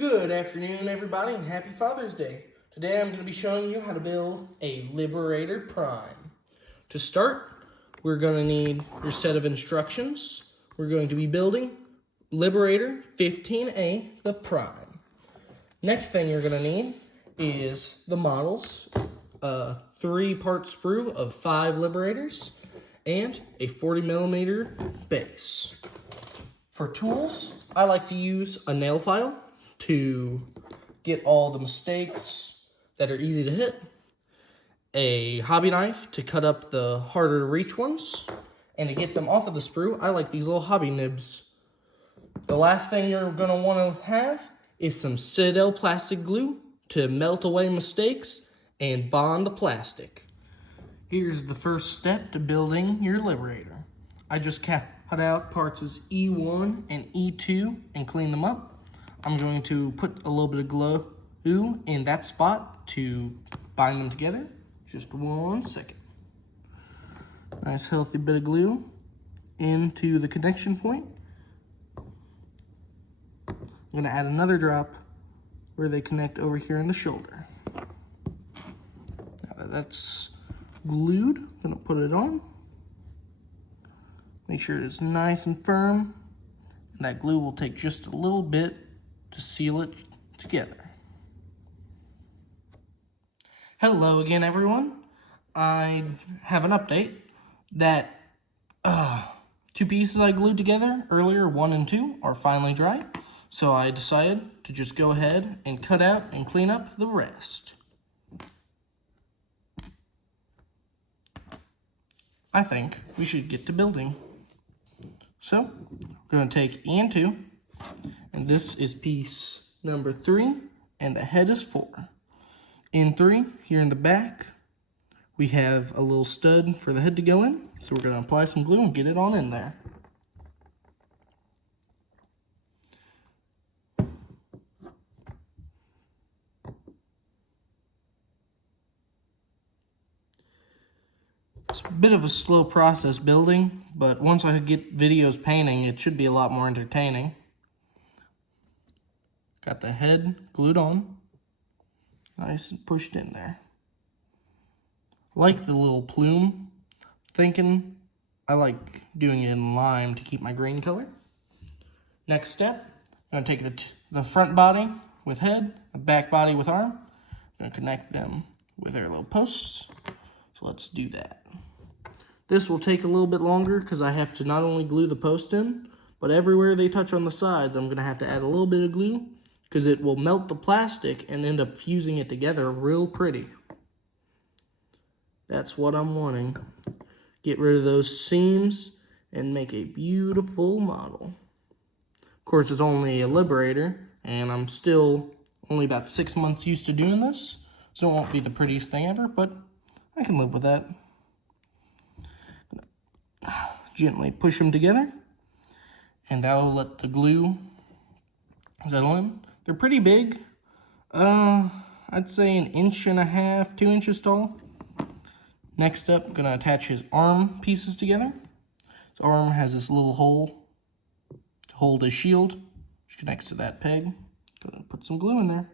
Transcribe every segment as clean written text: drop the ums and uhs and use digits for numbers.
Good afternoon, everybody, and happy Father's Day. Today I'm going to be showing you how to build a Liberator Prime. To start, we're going to need your set of instructions. We're going to be building Liberator 15A, the Prime. Next thing you're going to need is the models, a 3-part sprue of 5 Liberators, and a 40mm base. For tools, I like to use a nail file to get all the mistakes that are easy to hit, a hobby knife to cut up the harder to reach ones, and to get them off of the sprue, I like these little hobby nibs. The last thing you're going to want to have is some Citadel plastic glue to melt away mistakes and bond the plastic. Here's the first step to building your Liberator. I just cut out parts as E1 and E2 and clean them up. I'm going to put a little bit of glue in that spot to bind them together. Just 1 second. Nice healthy bit of glue into the connection point. I'm going to add another drop where they connect over here in the shoulder. Now that that's glued, I'm going to put it on. Make sure it is nice and firm, and that glue will take just a little bit to seal it together. Hello again, everyone. I have an update that 2 pieces I glued together earlier, 1 and 2, are finally dry. So I decided to just go ahead and cut out and clean up the rest. I think we should get to building. So we're going to take E and 2, and this is piece number 3, and the head is 4. In 3, here in the back, we have a little stud for the head to go in, so we're going to apply some glue and get it on in there. It's a bit of a slow process building, but once I get videos painting, it should be a lot more entertaining. Got the head glued on, nice and pushed in there. Like the little plume, thinking I like doing it in lime to keep my green color. Next step, I'm going to take the front body with head, the back body with arm. I'm going to connect them with our little posts. So let's do that. This will take a little bit longer because I have to not only glue the post in, but everywhere they touch on the sides, I'm going to have to add a little bit of glue because it will melt the plastic and end up fusing it together real pretty. That's what I'm wanting. Get rid of those seams and make a beautiful model. Of course, it's only a Liberator, and I'm still only about 6 months used to doing this, so it won't be the prettiest thing ever, but I can live with that. Gently push them together, and that will let the glue settle in. They're pretty big. I'd say 1.5 inches, 2 inches tall. Next up, I'm gonna attach his arm pieces together. His arm has this little hole to hold his shield, which connects to that peg. Gonna put some glue in there.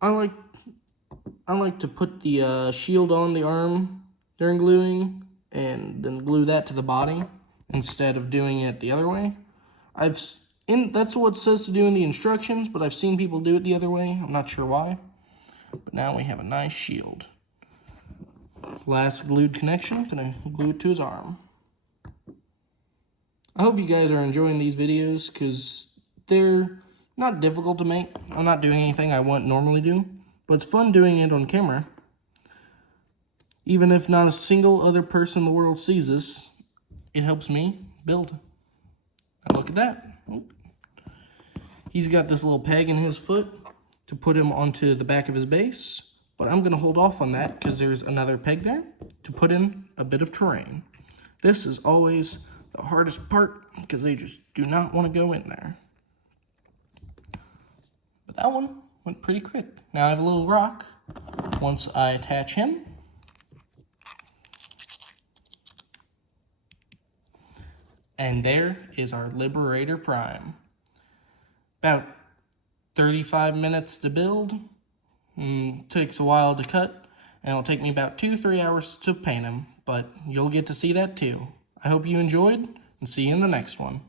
I like to put the shield on the arm during gluing and then glue that to the body instead of doing it the other way. That's what it says to do in the instructions, but I've seen people do it the other way. I'm not sure why. But now we have a nice shield. Last glued connection, gonna glue it to his arm. I hope you guys are enjoying these videos because they're not difficult to make. I'm not doing anything I wouldn't normally do, but it's fun doing it on camera. Even if not a single other person in the world sees this, it helps me build. Now look at that. He's got this little peg in his foot to put him onto the back of his base, but I'm gonna hold off on that because there's another peg there to put in a bit of terrain. This is always the hardest part because they just do not want to go in there. But that one went pretty quick. Now I have a little rock. Once I attach him, and there is our Liberator Prime. about 35 minutes to build. Takes a while to cut, and it'll take me about 2-3 hours to paint him, but you'll get to see that too. I hope you enjoyed, and see you in the next one.